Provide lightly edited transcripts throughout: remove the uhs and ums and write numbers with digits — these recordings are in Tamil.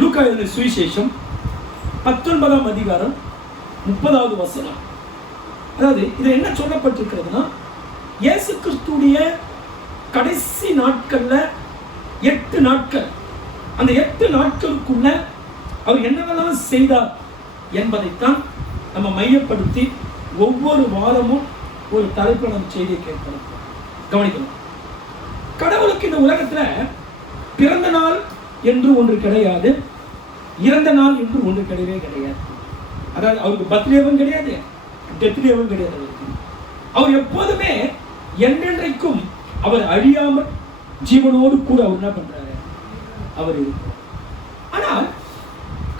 லூக்கா எழுதின சுவிசேஷம் 19ஆம் அதிகாரம் 30வது வசனம். அதாவது இது என்ன சொல்லப்பட்டிருக்கிறதுனா, இயேசு கிறிஸ்துடைய கடைசி நாட்கள்ல 8 நாட்கள், அந்த 8 நாட்களுக்குள்ள அவர் என்னவெல்லாம் செய்தார் என்பதைத்தான் நம்ம மையப்படுத்தி ஒவ்வொரு வாரமும் ஒரு தலைப்பான செய்தியை கேட்கணும், கவனிக்கணும். கடவுளுக்கு இந்த உலகத்துல பிறந்த நாள் என்று ஒன்று கிடையாது, இறந்த நாள் என்று ஒன்று கிடையவே கிடையாது. அதாவது அவருக்கு பர்த்டேவும் கிடையாது, டெத்டேவும் கிடையாது. அவர் எப்போதுமே என்றென்றைக்கும் அவர் அழியாமல் ஜீவனோடு கூட அவர் என்ன பண்றாரு, அவர் இருக்கிறார். ஆனால்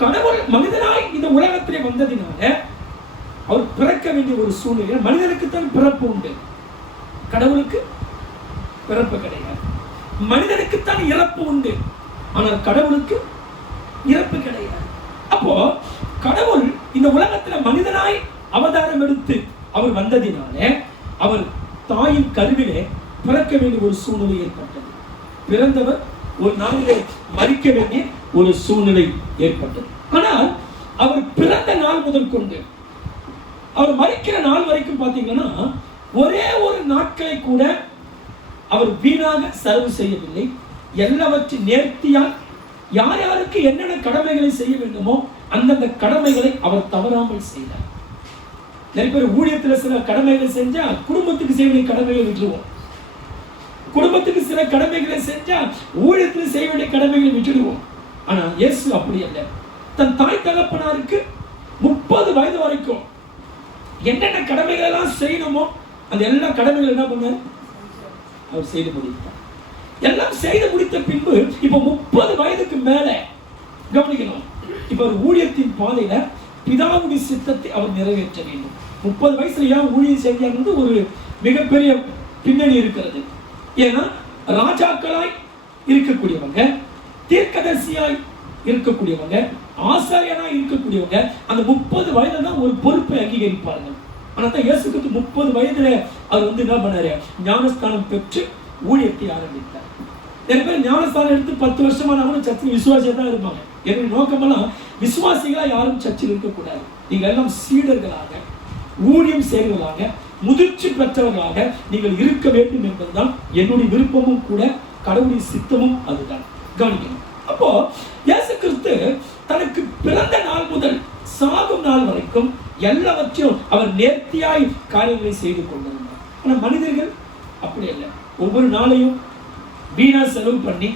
கடவுள் மனிதனாய் இந்த உலகத்திலே வந்ததினால அவர் பிறக்க வேண்டிய ஒரு சூழ்நிலை. மனிதனுக்குத்தான் பிறப்பு உண்டு, கடவுளுக்கு பிறப்பு கிடையாது. மனிதனுக்குத்தான் இறப்பு உண்டு, ஆனால் கடவுளுக்கு இறப்பு கிடையாது. அப்போ கடவுள் இந்த உலகத்துல மனிதனாய் அவதாரம் எடுத்து அவர் வந்ததினாலே அவர் தாயின் கருவிலே பிறக்க வேண்டிய ஒரு சூழ்நிலை ஏற்பட்டது. பிறந்தவர் ஒரு நாளிலே மரிக்க வேண்டிய ஒரு சூழ்நிலை ஏற்பட்டது. ஆனால் அவர் பிறந்த நாள் முதல் கொண்டு அவர் மரிக்கிற நாள் வரைக்கும் பார்த்தீங்கன்னா ஒரே ஒரு நாட்களை கூட அவர் வீணாக செலவு செய்யவில்லை. எல்லாவற்றையும் நேர்த்தியால் யார் யாருக்கு என்னென்ன கடமைகளை செய்ய வேண்டுமோ அந்தந்த கடமைகளை அவர் தவறாமல் செய்தார். நிறைய பேர் ஊழியத்தில் சில கடமைகளை செஞ்சா குடும்பத்துக்கு செய்ய வேண்டிய கடமைகளை விட்டுருவோம், குடும்பத்துக்கு சில கடமைகளை செஞ்சா ஊழியத்தில் செய்ய வேண்டிய கடமைகளை விட்டுடுவோம். ஆனா இயேசு அப்படி அல்ல. தன் தாய் தகப்பனாருக்கு 30 வயது வரைக்கும் என்னென்ன கடமைகள் எல்லாம் செய்யணுமோ அந்த எல்லா கடமைகள் என்ன பண்ணார், அவர் செய்து முடித்தார். எல்லாம் செய்து முடித்த பின்பு இப்ப 30 வயதுக்கு மேல கவனிக்கணும், இப்ப ஒரு ஊழியத்தின் பாதையில பிதாவுடைய சித்தத்தை அவர் நிறைவேற்ற வேண்டும். 30 வயசுல ஏன் ஊழியம் செய்யாங்க ஒரு மிகப்பெரிய பின்னணி இருக்கிறது. ஏன்னா ராஜாக்களாய் இருக்கக்கூடியவங்க, தீர்க்கதரிசியாய் இருக்கக்கூடியவங்க, ஆசாரியனாய் இருக்கக்கூடியவங்க அந்த 30 வயதுல தான் ஒரு பொறுப்பை அங்கீகரிப்பார்கள். ஆனா தான் இயேசுக்கு 30 வயதுல அவர் என்ன பண்ணாரு, ஞானஸ்தானம் பெற்று ஊழியத்தை ஆரம்பித்தார். நிறைய பேர் ஞானஸ்தானம் எடுத்து 10 வருஷமானவங்களும் சர்ச்சில் விசுவாசியா தான் இருப்பாங்க. என்னுடைய நோக்கமெல்லாம் விசுவாசிகளா யாரும் சர்ச்சில் இருக்கக்கூடாது. நீங்க எல்லாம் சீடர்களாக, ஊழியம் செய்வர்களாக, முதிர்ச்சி பெற்றவர்களாக நீங்கள் இருக்க வேண்டும் என்பதுதான் என்னுடைய விருப்பமும் கூட, கடவுளுடைய சித்தமும் அதுதான். கவனிக்கணும். அப்போ இயேசு கிறிஸ்து தனக்கு பிறந்த நாள் முதல் சாகும் நாள் வரைக்கும் எல்லாவற்றையும் அவர் நேர்த்தியாய் காரியங்களை செய்து கொண்டிருந்தார். ஆனா மனிதர்கள் அப்படி அல்ல. ஒவ்வொரு நாளையும் வீணா செலவு பண்ணி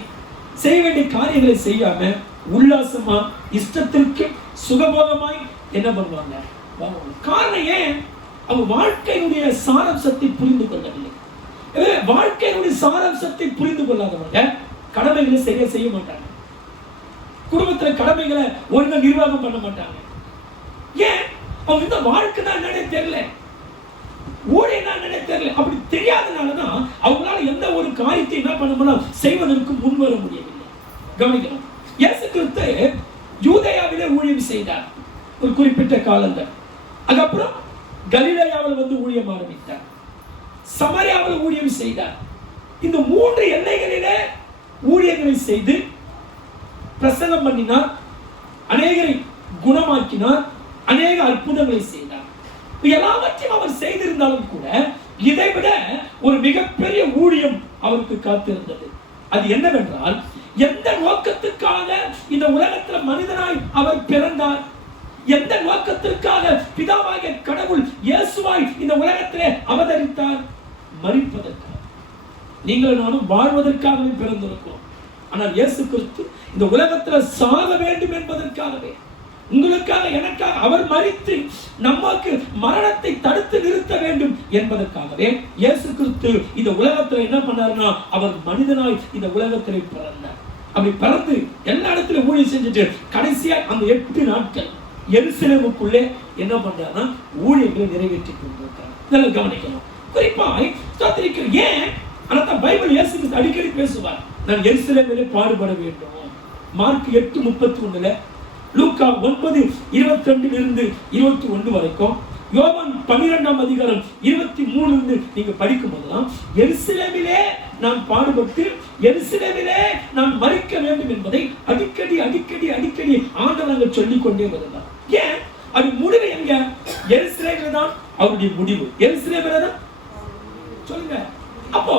செய்ய வேண்டிய காரியங்களை செய்யாம உல்லாசமா இஷ்டத்திற்கு சுகபோகமாய் என்ன பண்ணுவாங்க. காரணம் ஏன், அவங்க வாழ்க்கையினுடைய சாராம்சத்தை புரிந்து கொள்ளவில்லை. வாழ்க்கையினுடைய சாராம்சத்தை புரிந்து கொள்ளாதவங்க கடமைகளை சரியா செய்ய மாட்டாங்க, குடும்பத்துல கடமைகளை ஒழுங்கா நிர்வாகம் பண்ண மாட்டாங்க. ஏன், அவங்க இந்த வாழ்க்கை தான் என்னன்னே தெரியல, ஊழியம் தான் என்னன்னே தெரியல. அப்படி தெரியாதனாலதான் அவங்களால எந்த ஒரு காரியத்தை என்ன பண்ண செய்வதற்கு முன் வர முடியவில்லை. கவனிக்கணும். இயேசு கிறிஸ்து யூதேயாவிலே ஊழியம் செய்தார் ஒரு குறிப்பிட்ட காலங்கள். அதுக்கப்புறம் கலிலேயாவில் வந்து ஊழியம் ஆரம்பித்தார், சமாரியாவில் ஊழியம் செய்தார். இந்த 3 எல்லைகளிலே ஊழியங்களை செய்து பிரசங்கம் பண்ணினார், அநேகரை குணமாக்கினார், அநேக அற்புதங்களை செய்தார். எல்லாவற்றையும் அவர் செய்திருந்தாலும் கூட இதைவிட ஒரு மிகப்பெரிய ஊழியம் அவருக்கு காத்திருந்தது. அது என்னவென்றால், எந்த நோக்கத்துக்காக இந்த உலகத்தில் மனிதனாய் அவர் பிறந்தார், எந்த நோக்கத்திற்காக பிதாவாகிய கடவுள் இயேசுவாய் இந்த உலகத்திலே அவதரித்தார், மரிப்பதற்காக. நீங்கள் நானும் வாழ்வதற்காகவே பிறந்திருக்கிறோம். ஆனால் இயேசு கிறிஸ்து இந்த உலகத்துல சாக வேண்டும் என்பதற்காகவே, உங்களுக்காக எனக்காக அவர் மரித்து நமக்கு மரணத்தை தடுத்து நிறுத்த வேண்டும் என்பதற்காகவே இயேசு கிறிஸ்து இந்த உலகத்துல என்ன பண்ணாருன்னா, அவர் மனிதனாய் இந்த உலகத்திலே பிறந்தார். அப்படி பிறந்து எல்லா இடத்திலும் ஊழியம் செஞ்சுட்டு கடைசியா அந்த 8 நாட்கள் எருசலேமுக்குள்ளே என்ன பண்றாருன்னா ஊழியர்களை நிறைவேற்றி கொண்டிருக்கிறார். இதெல்லாம் கவனிக்கணும். குறிப்பாய் ஸ்தோத்திரிக்கிற ஏன், ஆனால் பைபிள் இயேசு கிறிஸ்து அடிக்கடி பேசுவார், நான் எருசலேமிலே பாடுபட வேண்டும். மார்க் 8:31, லூக்கா 9:22 21 வரைக்கும், யோவான் 12ஆம் அதிகாரம் 23 நீங்க படிக்கும் போதெல்லாம் எருசலேமிலே நான் பாடுபட்டு எருசலேமிலே நான் மரிக்க வேண்டும் என்பதை அடிக்கடி சொல்லிக் கொண்டே வருகிறார். ஏன்? அது முடிவு எங்க? எருசலேமில் தான் அவருடைய முடிவு. எருசலேமில் தான் சொல்லுங்க. அப்போ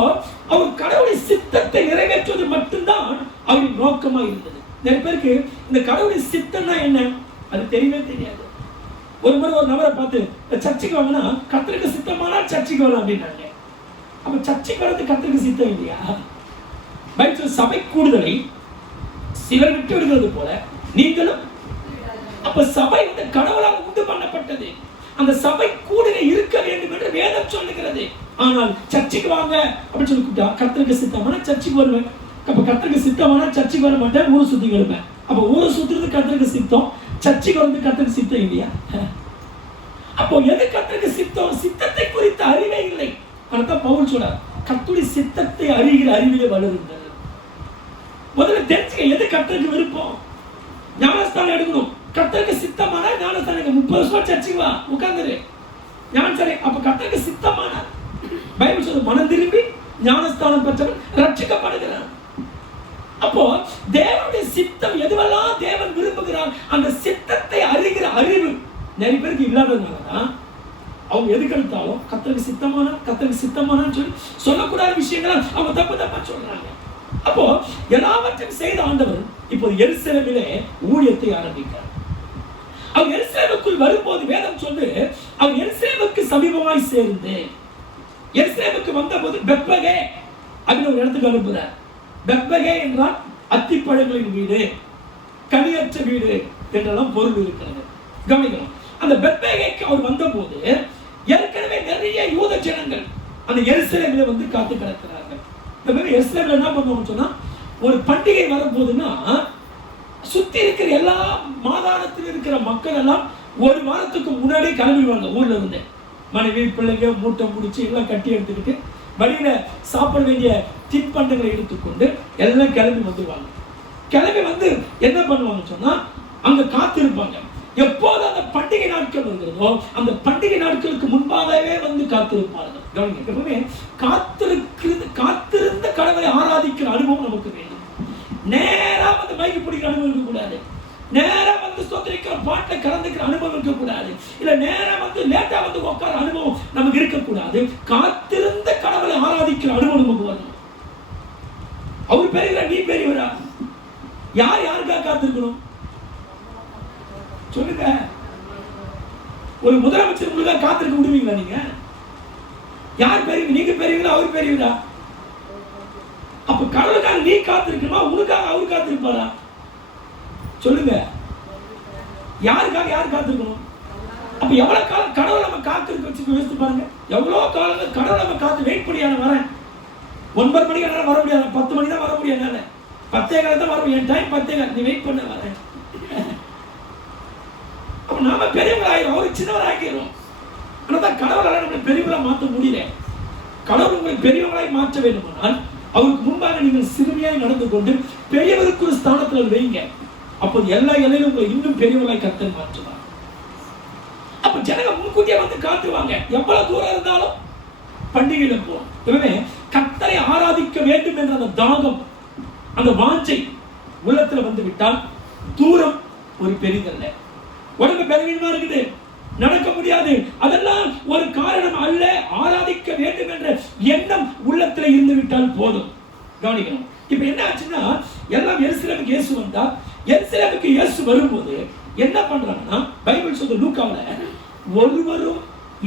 அவர் கடவுளுடைய சித்தத்தை நிறைவேற்றுவது மட்டும்தான் அவருடைய நோக்கமா இருந்தது. நிறைய பேருக்கு இந்த கடவுளுடைய சித்தம்னா என்ன அது தெரியவே தெரியாது. ஒரு முறை ஒரு நபரை பார்த்து சர்ச்சைக்கு வாங்கினா கர்த்தருக்கு சித்தமானா சர்ச்சைக்கு வரலாம் அப்படின்னாங்க. அப்ப சர்ச்சைக்கு வர்றது கர்த்தருக்கு சித்தம் இல்லையா? பைபிள் சபை கூடுதலை சிலர் விட்டு விடுகிறது போல நீங்களும். அப்ப சபை வந்து கடவுளால் உண்டு பண்ணப்பட்டது. அந்த சபை கூடுதலை இருக்க வேண்டும் என்று வேதம் சொல்லுகிறது. ஆனால் சர்ச்சைக்கு வாங்க அப்படின்னு சொல்லி கூப்பிட்டா கர்த்தருக்கு சித்தமான சர்ச்சைக்கு வருவேன். அப்ப கர்த்தருக்கு சித்தமான சர்ச்சைக்கு வர மாட்டேன், ஊரை சுத்தி வருவேன். அப்ப ஊரை சுத்துறது கர்த்தருக்கு சித்தம், சர்ச்சைக்கு வந்து கர்த்தருக்கு சித்தம் இல்லையா? அப்போ எது கர்த்தருக்கு சித்தம்? சித்தத்தை குறித்த அறிவே இல்லை. அதான் பவுல் சொல்றார், கர்த்தருடைய சித்தத்தை அறிகிற அறிவிலே வளருங்கள். முதல்ல தெரிஞ்சுக்க எது கர்த்தருக்கு விருப்பம். ஞானஸ்தானம் எடுக்கணும், கர்த்தருக்கு சித்தமான ஞானஸ்தானம். 30 வருஷம் சர்ச்சைக்கு வா, உட்கார்ந்துரு ஞானஸ்தானம். அப்ப கர்த்தருக்கு சித்தமான பைபிள் சொல்லுது, மனம் திரும்பி ஞானஸ்தானம் பெற்றவன் ரட்சிக்கப்படுகிறான். அப்போ தேவனுடைய சித்தம் எதுவெல்லாம் தேவன் விரும்புகிறான் அந்த சித்தத்தை அறிகிற அறிவு நிறைய பேருக்கு இல்லாததுனாலதான் அவங்க எதுக்கு எடுத்தாலும் கர்த்தருக்கு சித்தமான கர்த்தருக்கு சித்தமானு சொல்லி சொல்லக்கூடாத விஷயங்களை அவங்க தப்பு தப்பா சொல்றாங்க. அப்போ எல்லாவற்றையும் செய்த ஆண்டவர் இப்போ எருசலேமிலே ஊழியத்தை ஆரம்பிக்கிறார். அவர் எருசலேமுக்குள் வரும்போது வேதம் சொல்லு, அவர் எருசலேமுக்கு சமீபமாய் சேர்ந்து எருசலேமுக்கு வந்தபோது பெத்பகே அப்படின்னு ஒரு இடத்துக்கு அனுப்புறார். பெத்பகே என்றால் அத்திப்பழங்களின் வீடு, கனியற்ற வீடு என்றெல்லாம் பொருள் இருக்கிறது. கவனிக்கணும். அந்த பெத்பகேக்கு அவர் வந்தபோது ஏற்கனவே நிறைய யூத ஜனங்கள் அந்த எருசலேமில் வந்து காத்து கிடக்கிறார்கள். இந்த மாதிரி எருசலேமில் என்ன பண்ணுவாங்கன்னு சொன்னா, ஒரு பண்டிகை வரும்போதுன்னா சுத்தி இருக்கிற எல்லா மாகாணத்தில் இருக்கிற மக்கள் எல்லாம் ஒரு வாரத்துக்கு முன்னாடியே கிளம்பிடுவாங்க. ஊர்ல இருந்து மனைவி பிள்ளைங்க மூட்டை முடிச்சு எல்லாம் கட்டி எடுத்துக்கிட்டு வழியில சாப்பிட வேண்டிய தின்பண்டங்களை எடுத்துக்கொண்டு எல்லாம் கிளம்பி வந்துடுவாங்க. கிளம்பி வந்து என்ன பண்ணுவாங்கன்னு சொன்னா அங்க காத்திருப்பாங்க. எப்போது அந்த பண்டிகை நாட்கள் வருகிறதோ அந்த பண்டிகை நாட்களுக்கு முன்பாகவே வந்து காத்திருப்பார்கள். கவனிங்க, காத்திருந்த கடவுளை ஆராதிக்கிற அனுபவம் நமக்கு வேண்டும். நேரா வந்து மைக்கு பிடிக்கிற அனுபவம் இருக்கக்கூடாது. நேரா வந்து ஸ்தோத்திரிக்கிற பாட்டை கலந்துக்கிற அனுபவம் இருக்கக்கூடாது. இல்ல நேரா வந்து லேட்டா வந்து உட்கார அனுபவம் நமக்கு இருக்கக்கூடாது. காத்திருந்த கடவுளை ஆராதிக்கிற அனுபவம் நமக்கு வரணும். அவர் பெரியவரா நீ பெரியவரா? யார் யாருக்காக காத்திருக்கணும் சொல்லுங்க. ஒரு முதலமைச்சர் உங்களுக்காக காத்திருக்க விடுவீங்களா? நீங்க யார் பெரியவங்க? நீங்க பெரியவங்களா அவர் பெரியவரா? அப்ப கடவுளுக்காக நீ காத்திருக்கணுமா, உனக்காக அவர் காத்திருப்பாரா? சொல்லுங்க. யாருக்காக யார் காத்திருக்கணும்? அப்ப எவ்வளவு காலம் கடவுளை நம்ம காத்திருக்க வச்சு யோசித்து பாருங்க. எவ்வளவு காலம் கடவுளை நம்ம காத்து வெயிட் பண்ணியான வரேன். 9 மணிக்கு என்னால வர முடியாது, 10 மணி தான் வர முடியாது, என்னால 10:15 தான் வர முடியும். என் டைம் 10:15, நீ வெயிட் பண்ண வரேன். அப்ப நாம பெரியவங்களாயிரும், அவருக்கு சின்னவர் ஆக்கிடுவோம். ஆனால் கடவுளால் நம்மளை பெரியவங்களா மாற்ற முடியல. கடவுள் உங்களை பெரியவங்களாய் மாற்ற வேண்டுமானால் அவருக்கு முன்பாக நீங்கள் சிறுமையாய் நடந்து கொண்டு பெரியவருக்கு ஒரு ஸ்தானத்தில் வைங்க. அப்போது எல்லா இலையிலும் உங்களை இன்னும் பெரியவர்களாய் கர்த்தர் மாற்றுவார். அப்ப ஜனங்க முன்கூட்டியே வந்து காத்துவாங்க. எவ்வளவு தூரம் இருந்தாலும் பண்டிகையில போவோம். எனவே கர்த்தரை ஆராதிக்க வேண்டும் என்ற அந்த தாகம், அந்த வாஞ்சை உள்ளத்துல வந்து விட்டால் தூரம் ஒரு பெரிதல்ல. உடம்பு பலவீனமா இருக்குது, நடக்க முடியாது, அதெல்லாம் ஒரு காரணம் அல்ல. ஆராதிக்க வேண்டும் என்ற எண்ணம் உள்ளத்துல இருந்து விட்டால் போதும். கவனிக்கணும். இப்ப என்ன ஆச்சுன்னா, எல்லாம் எருசலேமுக்கு இயேசு வந்தா, எருசலேமுக்கு இயேசு வரும்போது என்ன பண்றாங்கன்னா, பைபிள் சொல்ற லூக்காவுல ஒருவரும்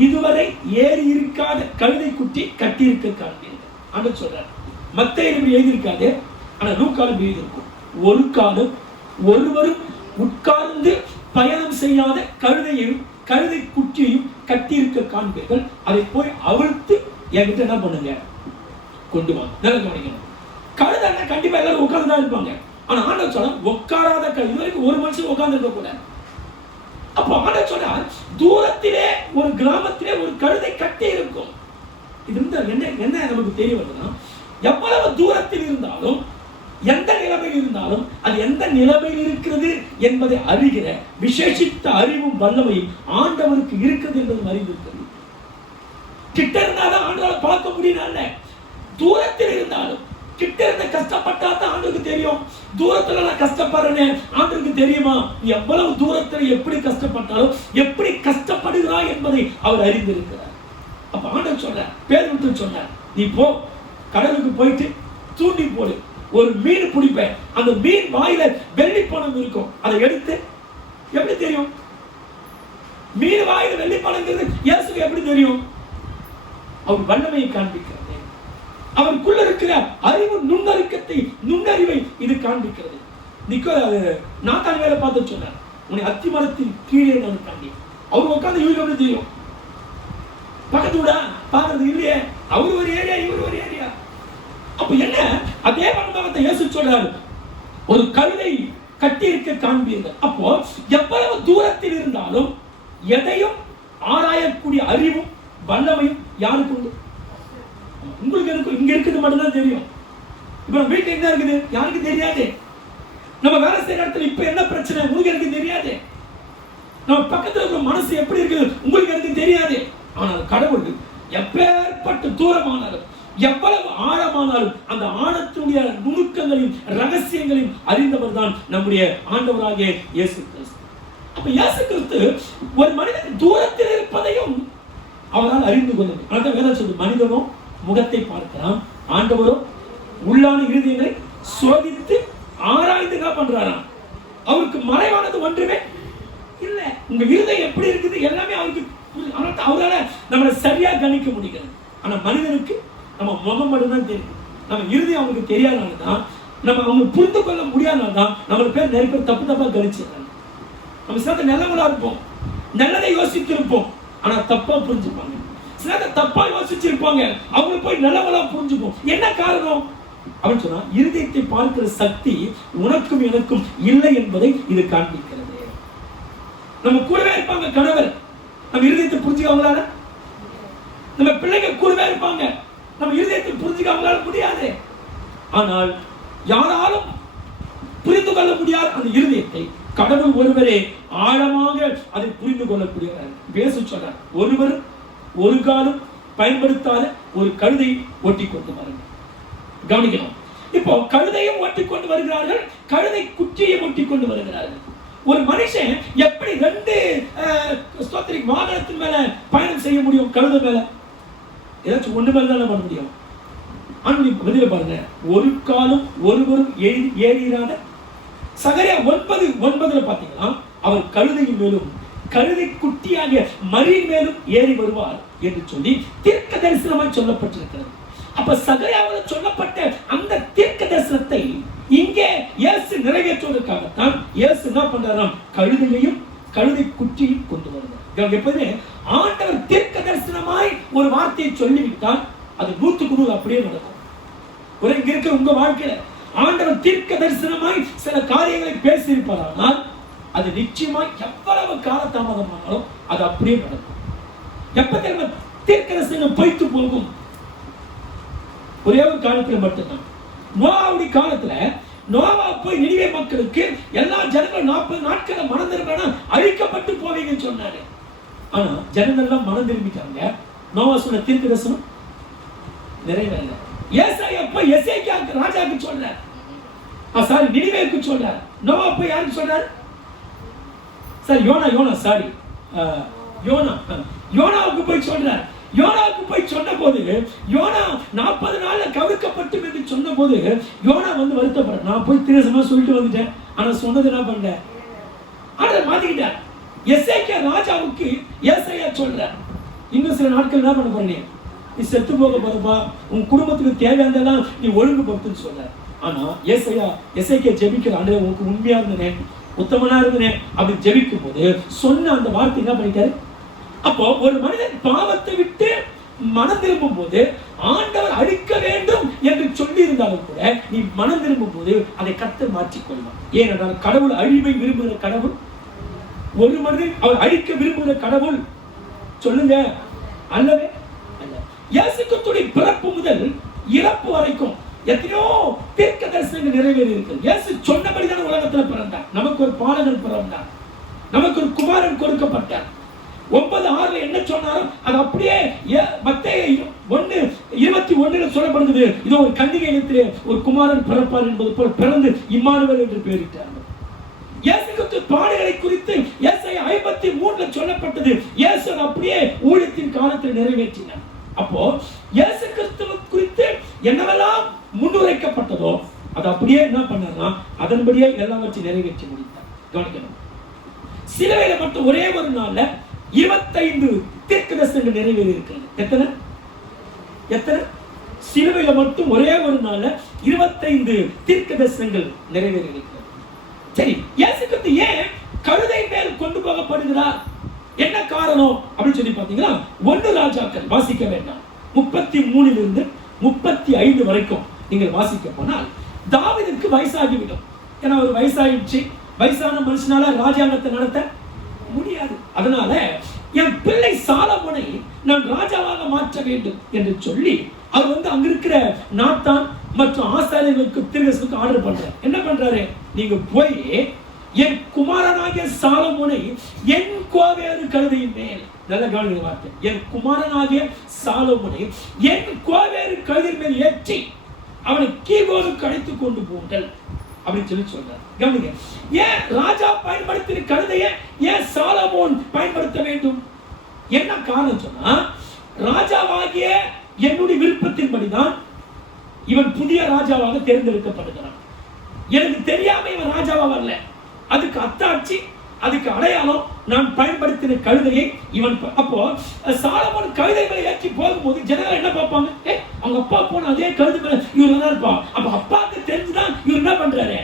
இதுவரை ஏறி இருக்காத கழுதை குட்டி கட்டி இருக்க காண்பீர்கள் அப்படின்னு சொல்றாரு. மத்தேயுல எழுதி இருக்காது, ஆனா லூக்கால எழுதி இருக்கும். ஒரு காலம் ஒருவரும் உட்கார்ந்து பயணம் செய்யாத கழுதையும் கழுதை குட்டியையும் கட்டி இருக்க காண்பீர்கள். அதை போய் அவிழ்த்து என்கிட்ட என்ன பண்ணுங்க, கொண்டு வாங்க. நல்லா கவனிக்கணும். கழுதை கண்டிப்பா எல்லாரும் உட்கார்ந்து தான் இருப்பாங்க. ஆனா ஆண்டவர் சொல்ல உட்காராத கழுதை, இதுவரைக்கும் ஒரு மனுஷன் உட்கார்ந்து இருக்க கூடாது. அப்போ ஆண்டவர் சொன்னார், தூரத்திலே ஒரு கிராமத்திலே ஒரு கழுதை கட்டி இருக்கும். இது என்ன நமக்கு தெரிய வருதுன்னா, எவ்வளவு தூரத்தில் இருந்தாலும் எந்த நிலைமையில் இருந்தாலும் அது எந்த நிலைமையில் இருக்கிறது என்பதை அறிகிற விசேஷித்த அறிவும் வல்லமையும் ஆண்டவருக்கு இருக்கிறது என்பது அறிந்திருக்கிறது. கிட்ட இருந்தாலும் ஆண்டவரை பார்க்க முடியல, தூரத்தில் இருந்தாலும் கிட்ட இருந்து கஷ்டப்பட்டா தான் ஆண்டவருக்கு தெரியும். தூரத்துல நான் கஷ்டப்படுறேன்னு ஆண்டவருக்கு தெரியுமா? எவ்வளவு தூரத்துல எப்படி கஷ்டப்பட்டாலும் எப்படி கஷ்டப்படுகிறாய் என்பதை அவர் அறிந்திருக்கிறார். அப்ப ஆண்டவர் சொல்றார், பேதுரு சொன்னார், நீ போ, கடலுக்கு போயிட்டு தூண்டி போடு, ஒரு மீன் பிடிப்பேன், அந்த மீன் வாயில வெள்ளி பணம் இருக்கும், அதை எடுத்து. எப்படி தெரியும் மீன் வாயில வெள்ளி பணங்கிறது? இயேசுக்கு எப்படி தெரியும்? அவர் வல்லமையை காண்பிக்கிறது, அவருக்குள்ள இருக்கிற அறிவு நுண்ணறிவை இது காண்பிக்கிறது. நாத்தானியேலை பார்த்து சொன்னார், உன்னை அத்தி மரத்தின் கீழே நான் காண்பேன். அவர் உட்கார்ந்து இவருக்கு எப்படி தெரியும்? பக்கத்து விட பாக்குறது இல்லையே, அவரு ஒரு ஏரியா, இவர் ஒரு ஏரியா. அப்ப என்ன? அதே அனுபவத்தை இயேசு சொல்றாரு, ஒரு கழுதை கட்டி இருக்க காண்பீர்கள். அப்போ எவ்வளவு தூரத்தில் இருந்தாலும் எதையும் ஆராயக்கூடிய அறிவும் வல்லமையும் யாருக்கு உண்டு? உங்களுக்கு இருக்கும். இங்க இருக்குது மட்டும்தான் தெரியும். இப்ப வீட்டுல என்ன இருக்குது யாருக்கு தெரியாது. நம்ம வேலை செய்யற இடத்துல இப்ப என்ன பிரச்சனை உங்களுக்கு எனக்கு தெரியாது. நம்ம பக்கத்துல இருக்கிற மனசு எப்படி இருக்குது உங்களுக்கு எனக்கு தெரியாது. ஆனால் கடவுள் எப்பேற்பட்ட தூரமானாலும் எவ்வளவு ஆழமானாலும் அந்த ஆழத்தினுடைய நுணுக்கங்களையும் ரகசியங்களையும் அறிந்தவர் தான் நம்முடைய ஆண்டவராகிய இயேசு கிறிஸ்து. அப்ப இயேசு கிறிஸ்து ஒரு மனிதன் தூரத்தில் இருப்பதையும் அவரால் அறிந்து கொள்ள முடியும். அதான் வேதம் சொல்லுது, மனிதனோ முகத்தை பார்க்கிறான், ஆண்டவரோ உள்ளான இருதயங்களை சோதித்து ஆராய்ந்து பண்றாராம். அவருக்கு மறைவானது ஒன்றுமே இல்ல. உங்க இருதயம் எப்படி இருக்குது எல்லாமே அவருக்கு அவரால நம்மளை சரியா கணிக்க முடிகிறது. ஆனா மனிதனுக்கு நம்ம முகம் மட்டும்தான் தெரியும். நம்ம இருதயம் அவங்களுக்கு தெரியாதனாலதான், நம்ம அவங்க புரிந்து கொள்ள முடியாதனால்தான் நம்மள பேர் நிறைய பேர் தப்பா கணிச்சிருக்காங்க. நம்ம சில நல்லவங்களா இருப்போம், நல்லதை யோசித்திருப்போம், ஆனா தப்பா புரிஞ்சுப்பாங்க. சில தப்பா யோசிச்சிருப்பாங்க, அவங்க போய் நல்லவங்களா புரிஞ்சுப்போம். என்ன காரணம் அப்படின்னு சொன்னா, இருதயத்தை பார்க்கிற சக்தி உனக்கும் எனக்கும் இல்லை என்பதை இது காண்பிக்கிறது. நம்ம கூடவே இருப்பாங்க கணவர், நம்ம இருதயத்தை புரிஞ்சுக்கவங்களால. நம்ம பிள்ளைங்க கூடவே இருப்பாங்க, நம்ம இருதயத்தை புரிஞ்சுக்க அவங்களால முடியாது. ஆனால் யாராலும் புரிந்து கொள்ள முடியாத அந்த இருதயத்தை கடவுள் ஒருவரே ஆழமாக அதை புரிந்து கொள்ளக்கூடியவர். பேச சொல்றார், ஒருவர் ஒரு காலம் பயன்படுத்தாத ஒரு கழுதை ஓட்டி கொண்டு வருங்க. கவனிக்கணும். இப்போ கழுதையும் ஓட்டி கொண்டு வருகிறார்கள், கழுதை குட்டியை ஓட்டி கொண்டு வருகிறார்கள். ஒரு மனுஷன் எப்படி ரெண்டு வாகனத்தின் மேல பயணம் செய்ய முடியும்? கழுதை மேல ஏதாச்சும் ஒண்ணு மேல தான் பண்ண முடியும். ஆனா பதில பாருங்க, ஒரு காலம் ஒருவரும் ஏறிராத சகரியா 9:9 பாத்தீங்கன்னா, அவர் கழுதையின் மேலும் கழுதை குட்டியாகிய மரியின் மேலும் ஏறி வருவார் என்று சொல்லி தீர்க்க தரிசனமாய் சொல்லப்பட்டிருக்கிறது. அப்ப சகரியாவில் சொல்லப்பட்ட அந்த தீர்க்க தரிசனத்தை இங்கே இயேசு நிறைவேற்றுவதற்காகத்தான் இயேசு என்ன பண்றாராம்? கழுதையையும் கழுதை குட்டியையும் கொண்டு வருவார். எப்போதுமே ஆண்டவர் தீர்க்க தரிசனமாய் ஒரு வார்த்தையை சொல்லிவிட்டால் அது 100% அப்படியே நடக்கும். ஒரு இங்க இருக்க உங்க வாழ்க்கையில ஆண்டவர் தீர்க்க தரிசனமாய் சில காரியங்களை பேசியிருப்பாரானால் அது நிச்சயமாய் எவ்வளவு காலதாமதமானாலும் அது அப்படியே நடக்கும். எப்ப தெரியுமா தீர்க்க தரிசனம் பொய்த்து போகும்? ஒரே ஒரு காலத்துல மட்டும்தான். நோவாவுடைய காலத்துல நோவா போய் நினிவே மக்களுக்கு எல்லா ஜனங்களும் 40 நாட்கள மனம் திரும்பினா அழிக்கப்பட்டு போவீங்கன்னு சொன்னாரு. ஆனா ஜனங்கள் எல்லாம் மனம் திரும்பிட்டாங்க. நோவா சொன்ன தீர்க்க தரிசனம் நிறைவேறல. ஏசாயா போய் எசேக்கியாவுக்கு ராஜாவுக்கு சொல்றார், சாரி நினிவேக்கு சொல்றார். நோவா போய் யாருக்கு சொல்றார்? சாரி யோனாவுக்கு போய் சொல்றார். யோனாவுக்கு போய் சொன்ன போது யோனா 40 நாள்ல கவிழ்க்கப்பட்டு என்று சொன்ன போது யோனா வந்து வருத்தப்படுற, நான் போய் திரசமா சொல்லிட்டு வந்துட்டேன், ஆனா சொன்னது என்ன பண்ண ஆனா மாத்திக்கிட்டார். எசேக்கியா ராஜாவுக்கு ஏசாயா சொல்றார், இன்னும் சில நாட்கள் என்ன பண்ண போறீங்க, நீ செத்து போக போறப்பா, உன் குடும்பத்துக்கு தேவையானதெல்லாம் நீ ஒழுங்குபடுத்துன்னு சொல்ற. ஆனா எசேக்கியா ஜெபிக்கிற, ஆண்டவரே உனக்கு உண்மையா இருந்தனே, உத்தமனா இருந்தனே அப்படி ஜெபிக்கும் போது சொன்ன அந்த வார்த்தை என்ன பண்ணிட்டாரு? அப்போ ஒரு மனிதன் பாவத்தை விட்டு மனம் திரும்பும் போது ஆண்டவர் அழிக்க வேண்டும் என்று சொல்லி இருந்தாலும் கூட நீ மனம் திரும்பும் போது அதை கர்த்தர் மாற்றிக்கொள்வார். ஏனென்றால் கடவுள் அழிவை விரும்புகிற கடவுள், ஒரு மனிதன் அவர் அழிக்க விரும்புகிற கடவுள் சொல்லுங்க அல்லவே அல்ல. இயேசு கிறிஸ்துவின் பிறப்பு முதல் இறப்பு வரைக்கும் எத்தனையோ தீர்க்க தரிசனங்கள் நிறைவேறி இருக்கு. இயேசு சொன்னபடிதான் உலகத்துல பிறந்தார். நமக்கு ஒரு பாலகன் பிறந்தார், நமக்கு ஒரு குமாரன் கொடுக்கப்பட்டார். 9:6 என்ன சொன்னாரோ அது அப்படியே மத்தேயு 1:21 1 சொல்லப்படுகிறது, இதோ ஒரு கன்னிகையிடத்திலே ஒரு குமாரன் பிறப்பார் என்பது போல பிறந்து இம்மானுவேல் என்று பெயரிட்டார்கள். இயேசு கிறிஸ்து பாடுகளை குறித்து ஏசாயா 53 சொல்லப்பட்டது. இயேசு அப்படியே ஊழியத்தின் காலத்தில் நிறைவேற்றினார். அப்போ இயேசு கிறிஸ்துவை குறித்து என்னவெல்லாம் முன்னுரைக்கப்பட்டதோ அது அப்படியே என்ன பண்ணார்னா அதன்படியே எல்லாவற்றையும் நிறைவேற்றி முடித்தார். கவனிக்கணும், சிலுவையில மட்டும் ஒரே ஒரு நாள்ல 25 தீர்க்கதரிசனங்கள் நிறைவேறி இருக்கிறது. எத்தனை? சிலுவையில மட்டும் ஒரே ஒரு நாள்ல 25 தீர்க்கதரிசனங்கள் நிறைவேறி இருக்கிறது. சரி, இயேசு கிறிஸ்து ஏன் கழுதை மேல் கொண்டு போகப்படுகிறார்? என்ன காரணம் அப்படின்னு சொல்லி பாத்தீங்கன்னா 1 ராஜாக்கள் வாசிக்க வேண்டாம், 33 இருந்து 35 வரைக்கும் நீங்கள் வாசிக்க போனால் தாவீதுக்கு வயசாகிவிடும். ஏன்னா ஒரு வயசாயிடுச்சு, வயசான மனுஷனால ராஜாங்கத்தை நடத்த முடியாது. அதனால என் பிள்ளை சாலமோனை நான் ராஜாவாக மாற்ற வேண்டும் என்று சொல்லி அவர் அங்க இருக்கிற நாத்தான் மற்றும் ஆசாரியர்களுக்கு தீர்க்கதரிசனத்துக்கு ஆர்டர் பண்றாரு. என்ன பண்றாரு? நீங்க போய் என் குமாரனாகிய சாலமோனை என் கோவேறு கழுதையின் மேல், நல்ல கவனிக்க வார்த்தை, என் குமாரனாகிய சாலமோனை என் கோவேறு கழுதையின் மேல் ஏற்றி அவனை கீகோனுக்கு அழைத்து கொண்டு போங்கள் அப்படின்னு சொல்லி சொல்றாரு. கவனிங்க, ஏன் ராஜா பயன்படுத்தின கழுதையை ஏன் சாலமோன் பயன்படுத்த வேண்டும்? என்ன காரணம் சொன்னா, ராஜாவாகிய என்னுடைய விருப்பத்தின்படிதான் இவன் புதிய ராஜாவாக தேர்ந்தெடுக்கப்படுகிறான். எனக்கு தெரியாம இவன் ராஜாவா வரல, அதுக்கு அத்தாட்சி, அதுக்கு அடையாளம் நான் பயன்படுத்தின கழுதையை இவன். அப்போ சாலமோன் கழுதை மேல ஏற்றி போகும்போது ஜனங்கள் என்ன பார்ப்பாங்க? அவங்க அப்பா போன அதே கழுதை மேல இவர் தான் இருப்பா. அப்ப அப்பாவுக்கு தெரிஞ்சுதான் இவர் என்ன பண்றாரு?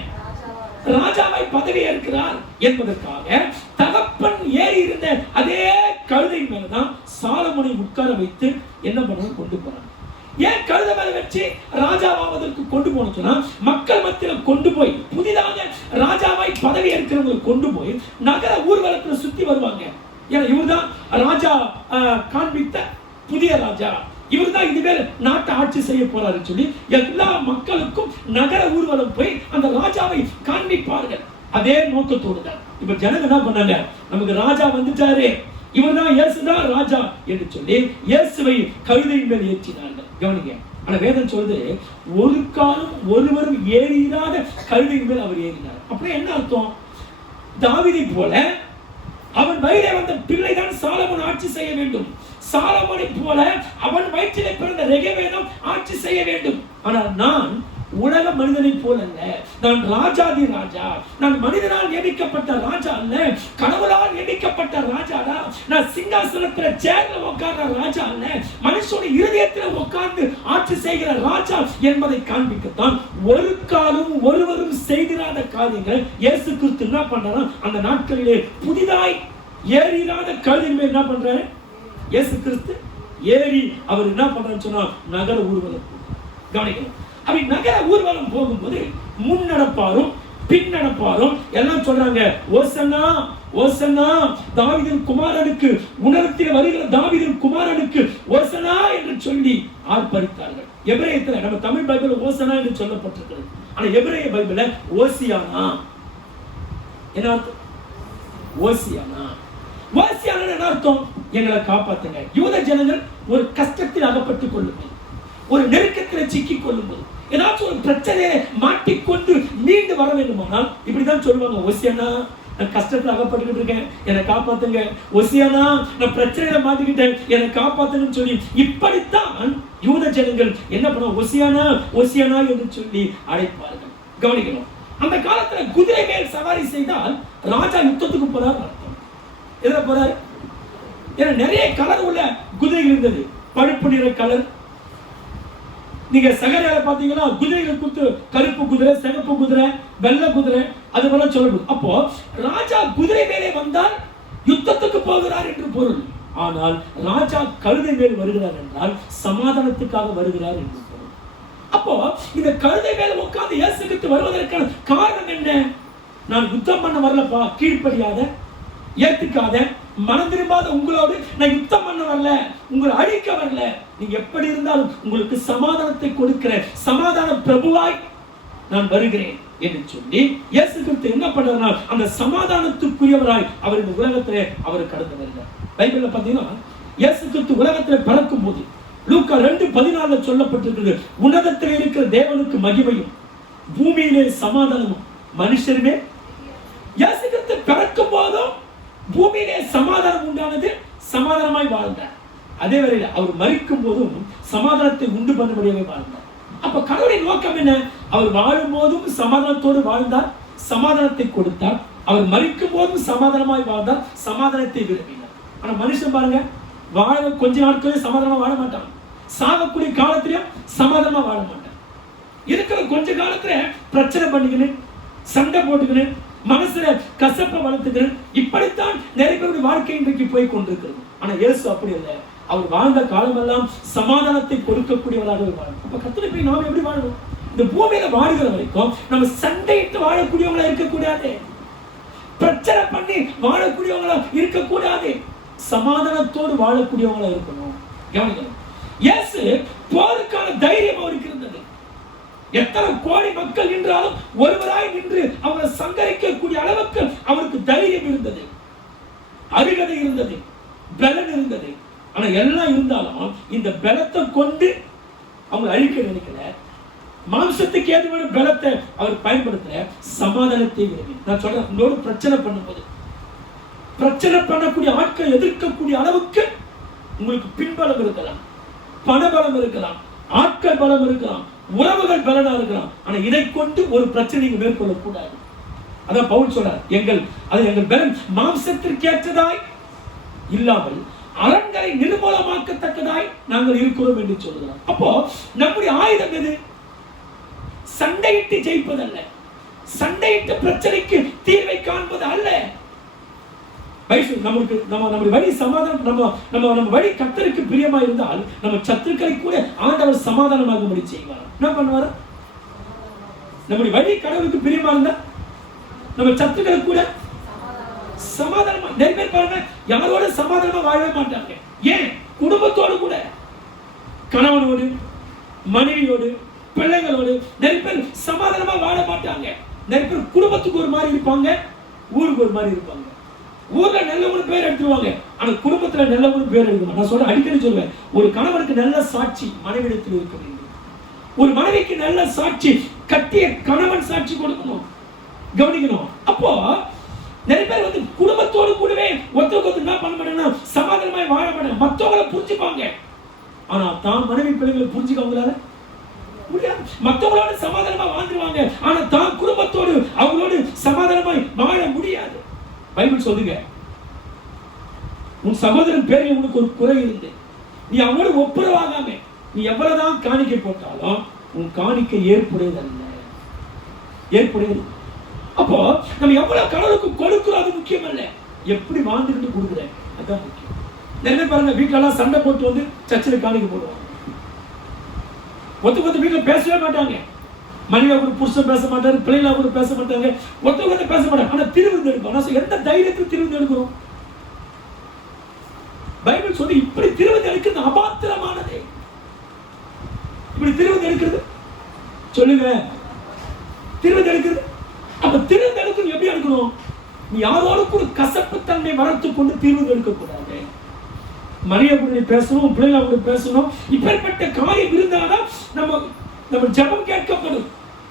ராஜாவை பதவி ஏற்கிறார் என்பதற்காக தகப்பன் ஏறி இருந்த அதே கழுதை மேலதான் சாலமோனை உட்கார வைத்து என்ன பண்ண கொண்டு போறாங்க. ஏன் கழுதை மேல வச்சு ராஜாவாவதற்கு கொண்டு போன சொன்னா, மக்கள் மத்தியில் கொண்டு போய் புதிதாக ராஜாவாய் பதவி ஏற்கிறவங்களை கொண்டு போய் நகர ஊர்வலத்துல சுத்தி வருவாங்க. ஏன்னா இவர்தான் ராஜா காண்பித்த புதிய ராஜா, இவர்தான் இனிமேல் நாட்டை ஆட்சி செய்ய போறாரு சொல்லி எல்லா மக்களுக்கும் நகர ஊர்வலம் போய் அந்த ராஜாவை காண்பிப்பார்கள். அதே நோக்கத்தோடு தான் இப்ப ஜனங்க என்ன பண்ணாங்க, நமக்கு ராஜா வந்துட்டாரு, இவர்தான் இயேசுதான் ராஜா என்று சொல்லி இயேசுவை கழுதையின் மேல் ஏற்றினார்கள். கவனிங்க, ஆனா வேதம் சொல்றது ஒரு காலம் ஒருவரும் ஏறிடாத கழுதையின் மேல் அவர் ஏறினார். அப்படியே என்ன அர்த்தம்? தாவீதை போல அவன் வயிறே வந்த பிள்ளைதான் சாலமோன் ஆட்சி செய்ய வேண்டும். சாலமோனை போல அவன் வயிற்றிலே பிறந்த ரெகெவேனும் ஆட்சி செய்ய வேண்டும். ஆனால் நான் உலக மனிதனை போல அல்ல, நான் ராஜாதி ராஜா, நான் மனிதனால் நியமிக்கப்பட்ட ராஜா அல்ல, கடவுளால் நியமிக்கப்பட்ட ராஜாடா. நான் சிங்காசனத்துல சேர்ல உட்கார்ற ராஜா அல்ல, மனுஷனுடைய இருதயத்தில் உட்கார்ந்து ஆட்சி செய்கிற ராஜா என்பதை காண்பிக்கத்தான் ஒரு காலம் ஒருவரும் செய்திராத காரியங்கள் இயேசு கிறிஸ்து என்ன பண்றாரு? அந்த நாட்களிலே புதிதாய் ஏறிராத கழுதையின் மேல் என்ன பண்றாரு? இயேசு கிறிஸ்து ஏறி அவர் என்ன பண்றாருன்னு சொன்னா நகர ஊர்வலம். கவனிக்கணும், அப்படி நகர ஊர்வலம் போகும்போது முன் நடப்பாரும் பின் நடப்பாரும் எல்லாம் சொல்றாங்க, ஓசன்னா ஓசன்னா தாவீதின் குமாரனுக்கு, உன்னதத்தில் வருகிற தாவீதின் குமாரனுக்கு ஓசன்னா என்று சொல்லி ஆர்ப்பரித்தார்கள். எபிரேயத்துல, நம்ம தமிழ் பைபிள்ல ஓசன்னா என்று சொல்லப்பட்டிருக்கிறது, ஆனா எபிரேய பைபிள்ல ஓசியானா. என்ன அர்த்தம்? ஓசியானா. ஓசியானா என்ன அர்த்தம்? எங்களை காப்பாத்துங்க. யூத ஜனங்கள் ஒரு கஷ்டத்தில் அகப்பட்டுக் கொள்ளும்போது, ஒரு நெருக்கத்தில் சிக்கிக் கொள்ளும்போது, ஏதாச்சும் ஒரு பிரச்சனையை மாட்டிக்கொண்டு மீண்டு வர வேண்டுமானால் இப்படிதான் சொல்லுவாங்க, ஓசியானா நான் கஷ்டத்துல அகப்பட்டுக்கிட்டு இருக்கேன், என்னை காப்பாத்துங்க. ஓசியானா நான் பிரச்சனையில மாட்டிக்கிட்டேன், என்னை காப்பாத்துங்கன்னு சொல்லி இப்படித்தான் யூத ஜனங்கள் என்ன பண்ணுவாங்க? ஓசியானா ஓசியானா என்று சொல்லி அழைப்பார்கள். கவனிக்கணும், அந்த காலத்துல குதிரை மேல் சவாரி செய்தால் ராஜா யுத்தத்துக்கு போறார் அர்த்தம். எதுல போறாரு? ஏன்னா நிறைய கலர் உள்ள குதிரைகள் இருந்தது, பழுப்பு நிற கலர். நீங்க சகரியால பாத்தீங்கன்னா குதிரைகள் குத்து கருப்பு குதிரை, சிகப்பு குதிரை, வெள்ளை குதிரை, அது போல சொல்லணும். அப்போ ராஜா குதிரை மேலே வந்தால் யுத்தத்துக்கு போகிறார் என்று பொருள். ஆனால் ராஜா கழுதை மேல் வருகிறார் என்றால் சமாதானத்துக்காக வருகிறார் என்று பொருள். அப்போ இந்த கழுதை மேல உட்கார்ந்து இயேசு கிறிஸ்து வருவதற்கான காரணம் என்ன? நான் யுத்தம் பண்ண வரலப்பா, கீழ்ப்படியாத, ஏத்துக்காத, மனம் திரும்பாத உங்களோடு நான் யுத்தம் பண்ண வரல, உங்களை அழிக்க வரல, நீங்க எப்படி இருந்தாலும் உங்களுக்கு சமாதானத்தை கொடுக்கிற சமாதான பிரபுவாய் நான் வருகிறேன் என்று சொல்லி இயேசு கிறிஸ்து என்ன பண்றாருன்னா அந்த சமாதானத்துக்குரியவராய் அவர் இந்த உலகத்திலே அவர் கடந்து வருகிறார். பைபிள்ல பாத்தீங்கன்னா இயேசு கிறிஸ்து உலகத்திலே பிறக்கும் போது லூக்கா 2:14 சொல்லப்பட்டிருக்கிறது, உன்னதத்தில் இருக்கிற தேவனுக்கு மகிமையும் பூமியிலே சமாதானமும் மனுஷருமே. இயேசு கிறிஸ்து பிறக்கும் போதும் பூமியிலே சமாதானம் உண்டானது, சமாதானமாய் வாழ்ந்தார். அதே வேளையில் அவர் மரிக்கும் போதும் சமாதானத்தை உண்டு பண்ணும்படியாக வாழ்ந்தார். அப்ப கடவுளின் நோக்கம் என்ன? அவர் வாழும் போதும் சமாதானத்தோடு வாழ்ந்தார், சமாதானத்தை கொடுத்தார். அவர் மரிக்கும் போதும் சமாதானமாய் வாழ்ந்தார், சமாதானத்தை விரும்பினார். ஆனா மனுஷன் பாருங்க, வாழ கொஞ்ச நாட்களே சமாதானமா வாழ மாட்டான், சாகக்கூடிய காலத்திலும் சமாதானமா வாழ மாட்டான். இருக்கிற கொஞ்ச காலத்துல பிரச்சனை பண்ணிக்கணும், சண்டை போட்டுக்கணும், மனசுல கசப்பை வளர்த்துக்கணும். இப்படித்தான் நிறைய பேருடைய வாழ்க்கை இன்றைக்கு போய் கொண்டிருக்கிறது. ஆனா இயேசு அப்படி இல்லை. அவர் வாழ்ந்த காலமெல்லாம் சமாதானத்தை கொடுக்கக்கூடியவராக வாழும். அப்ப கர்த்தரை போய் நாம் எப்படி வாழணும்? இந்த பூமியில வாழுகிற வரைக்கும் நம்ம சண்டையிட்டு வாழக்கூடியவங்களா இருக்கக்கூடாது, பிரச்சனை பண்ணி வாழக்கூடியவங்களா இருக்கக்கூடாது, சமாதானத்தோடு வாழக்கூடியவங்களா இருக்கணும். கவனிக்கணும், இயேசு போருக்கான தைரியம் அவருக்கு இருந்தது. எத்தனை கோடி மக்கள் நின்றாலும் ஒருவராய் நின்று அவரை சங்கரிக்கக்கூடிய அளவுக்கு அவருக்கு தைரியம் இருந்தது, அருகதை இருந்தது, பலன் இருந்தது. ஆனா எல்லாம் இருந்தாலும் இந்த பலத்தை கொண்டு அவங்க அழிக்க நினைக்கல, மாம்சத்துக்கு ஏதுவான பலத்தை அவர் பயன்படுத்தல, சமாதானத்தை விரும்பி. நான் சொல்றேன், உங்களோட பிரச்சனை பண்ணும்போது பிரச்சனை பண்ணக்கூடிய ஆட்கள் எதிர்க்கக்கூடிய அளவுக்கு உங்களுக்கு பின்பலம் இருக்கலாம், பணபலம் இருக்கலாம், ஆட்கள் பலம் இருக்கலாம், உறவுகள் பலனா இருக்கலாம். ஆனா இதை கொண்டு ஒரு பிரச்சனை நீங்க மேற்கொள்ள கூடாது. அதான் பவுல் சொல்றார், எங்கள் பலன் மாம்சத்திற்கு ஏற்றதாய் இல்லாமல் அரண்களை நிர்மூலமாக்கத்தக்கதாய் நாங்கள் இருக்கிறோம் என்று சொல்கிறார். அப்போ நம்முடைய ஆயுதம் எது? சண்டையிட்டு ஜெயிப்பதல்ல, சண்டையிட்டு பிரச்சனைக்கு தீர்வை காண்பது அல்ல. நமக்கு நம்ம வழி சமாதானம், நம்ம வழி கர்த்தருக்கு பிரியமா இருந்தால் நம்ம சத்துருக்களை கூட ஆண்டவர் சமாதானமாக முடி செய்வார். என்ன பண்ணுவார்? நம்முடைய வழி கடவுளுக்கு பிரியமா இருந்தா நம்ம சத்துருக்களை கூட சமாதானமா. நிறைய பேர் பாருங்க, யாரோட சமாதானமா வாழவே மாட்டாங்க. ஏன்? குடும்பத்தோடு கூட, கணவனோடு, மனைவியோடு, பிள்ளைகளோடு நிறைய பேர் சமாதானமா வாழ மாட்டாங்க. நிறைய பேர் குடும்பத்துக்கு ஒரு மாதிரி இருப்பாங்க, ஊருக்கு ஒரு மாதிரி இருப்பாங்க. ஊர்ல நல்லவனு பேர் எடுத்துருவாங்க, ஆனா குடும்பத்துல நல்லவனு பேர் எடுக்கணும். நான் சொல்ல அடிக்கடி சொல்லுவேன், ஒரு கணவனுக்கு நல்ல சாட்சி மனைவிடத்தில் இருக்க வேண்டும், ஒரு மனைவிக்கு நல்ல சாட்சி கட்டிய கணவன் சாட்சி கொடுக்கணும். கவனிக்கணும். அப்போ நிறைய பேர் வந்து குடும்பத்தோடு கூடவே ஒருத்தருக்கு என்ன பண்ண மாட்டாங்கன்னா சமாதானமாய் வாழ மாட்டாங்க. மற்றவங்களை புரிஞ்சுப்பாங்க, ஆனா தான் மனைவி பிள்ளைகளை புரிஞ்சுக்க அவங்களால முடியாது. மற்றவங்களோட சமாதானமா வாழ்ந்துருவாங்க, ஆனா தான் குடும்பத்தோடு அவங்களோடு சமாதானமாய் வாழ முடியாது. பைபிள் சொல்லுங்க, உன் சகோதரன் பேரில் உனக்கு ஒரு குறை இருந்து நீ அவனோடு ஒப்புரவாகாம நீ எவ்வளவுதான் காணிக்கை போட்டாலும் உன் காணிக்கை ஏற்புடையதல்ல, ஏற்புடையது. அப்போ நம்ம எவ்வளவு கடவுளுக்கு கொடுக்கிறோம் அது முக்கியம் அல்ல, எப்படி வாழ்ந்துட்டு கொடுக்குறேன் அதான் முக்கியம். நிறைய பாருங்க, வீட்டுல எல்லாம் சண்டை போட்டு வந்து சர்ச்சில் காணிக்கை போடுவாங்க, ஒத்துக்கு வீட்டுல பேசவே மாட்டாங்க, மனைவியா கூட புருஷன் பேச மாட்டாரு, பிள்ளைகளா கூட பேச மாட்டாங்க, ஒருத்தவங்க பேச மாட்டாங்க. ஆனா திருவிருந்து எடுக்கும். எந்த தைரியத்தில் திருவிருந்து எடுக்கிறோம்? பைபிள் சொல்லி இப்படி திருவிருந்து எடுக்கிறது அபாத்திரமானது. இப்படி திருவிருந்து எடுக்கிறது சொல்லுங்க, திருவிருந்து எடுக்கிறது. அப்ப திருவிருந்து எடுக்கணும் எப்படி எடுக்கணும்? நீ யாரோடு கூட கசப்பு தன்மை வளர்த்து கொண்டு திருவிருந்து எடுக்க கூடாது. மனைவியா கூட பேசணும், பிள்ளைகளா கூட பேசணும். இப்பேற்பட்ட காரியம் இருந்தாதான் நம்ம ஜெபம் கேட்கப்படும்,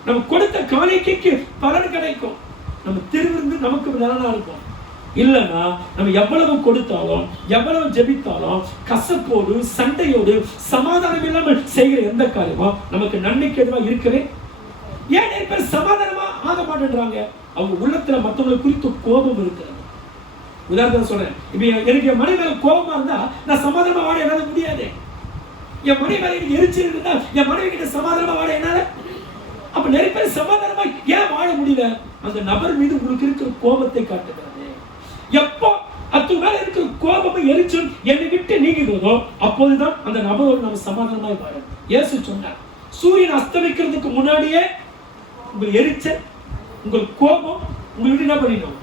நம்ம கொடுத்த காணிக்கைக்கு பலன் கிடைக்கும், நம்ம திருவிருந்து நமக்கு நலனா இருக்கும். இல்லைன்னா நம்ம எவ்வளவு கொடுத்தாலும் எவ்வளவு ஜெபித்தாலும் கசப்போடு சண்டையோடு சமாதானம் இல்லாமல் செய்கிற எந்த காரியமும் நமக்கு நன்மைக்கு எதுவா இருக்கவே. ஏன் நிறைய பேர் சமாதானமா ஆக மாட்டேன்றாங்க? அவங்க உள்ளத்துல மற்றவங்களை குறித்து கோபம் இருக்கிறது. உதாரணம் சொல்றேன், இப்ப எனக்கு என் மனைவி மேல கோபமா இருந்தா நான் சமாதானமா வாழ என்னால முடியாது. என் மனைவி மேல எனக்கு எரிச்சல் இருந்தா என் மனைவி கிட்ட சமாதானமா வாழ என்னால. அப்ப நிறைய பேர் சமாதானமா ஏன் வாழ முடியல? அந்த நபர் மீது உங்களுக்கு இருக்கிற கோபத்தை காட்டுகிறது. எப்போ அது மேல இருக்கிற கோபமும் எரிச்சல் என்னை விட்டு நீங்குகிறதோ அப்போதுதான் அந்த நபரோடு நம்ம சமாதானமாய் வாழணும். இயேசு சொன்னார், சூரியன் அஸ்தமிக்கிறதுக்கு முன்னாடியே உங்கள் எரிச்சல், உங்கள் கோபம் உங்களுக்கு என்ன பண்ணிடும்?